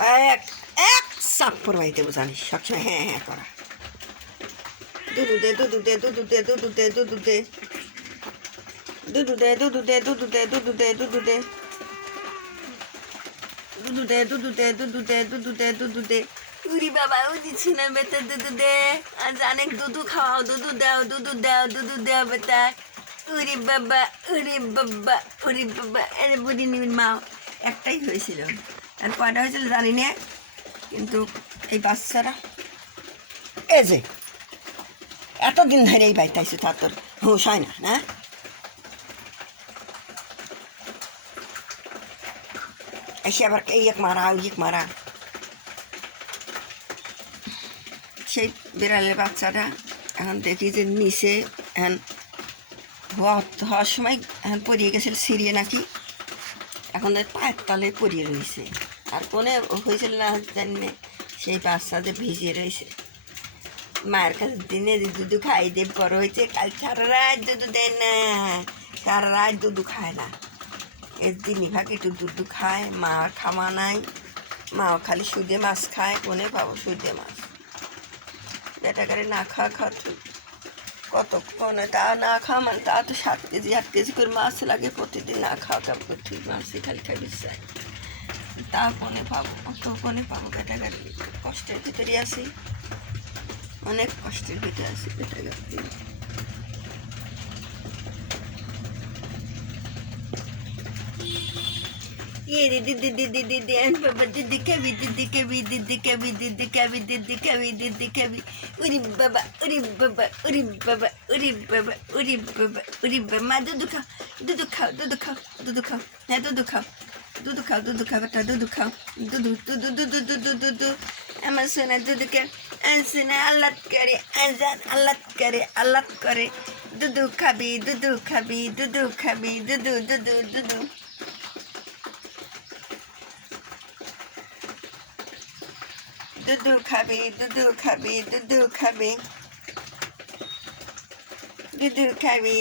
এক এক চাপ্পর বাড়িতে জানিস সবসময় হ্যাঁ হ্যাঁ করা দুধু দে দুধু দে দুধু দে দুধু দে দুধু দে দুধু দে দুধু দে দুধু দে দুধু দে দুধু দে দুধু দে দুধু দে দুধু দে দুধু দে দুধু দে উরি বাবা ও দিচ্ছি না বেটা দুধু দে আজ অনেক দুধু খাওয়াও দুধু দাও দুধু দাও বেটা উরি বাবা এর বুড়ি নিবিন মা একটাই হয়েছিল আর কয়টা হয়েছিল জানি না কিন্তু এই বাচ্চারা এই যে এতদিন ধরে এই বাইতাইছে তার তোর হুঁশ হয় না না এসে আবার এই এক মারা ওই এক মারা সেই বিড়ালের বাচ্চাটা এখন দেখি যে নিচে এখন হওয়ার সময় এখন পড়িয়ে গেছিল সিরিয়ে নাকি এখন পায়ের তলে পড়িয়ে রয়েছে আর কোনে হয়েছিল না জানি সেই বাচ্চাদের ভিজিয়ে রয়েছে মায়ের কাছে দিনে দুধু খাই দে বড় হয়েছে কাল সারা রাত দুধু দেয় না সারা রাত দুধু খায় না এর দিনই ভাগ একটু দুধু খায় মা খাওয়া নাই মাও খালি সুদে মাছ খায় কোনে পাবো সুদে মাছ বেটা করে না খাওয়া কতক্ষণে তা না খাওয়া মানে তা তো 7 কেজি 8 কেজি করে মাছ লাগে প্রতিদিন না খাওয়া কাপ করতে মাছই খালি খাই চাই তা কোনে পাবো অত কোনে পাবো বেটা গাড়ি কষ্টের ভিতরে আছি অনেক কষ্টের ভিতরে আছি বেটা গাড়ি দিদি খাবি উরি বাবা মা দুধু খাও হ্যাঁ দুধু খাও বেটা দুধু খাও দুধু আমার সোনা দুধুকে সোনা আল্লাহ করে দুধু খাবি দুধু খাবি দুধু খাবি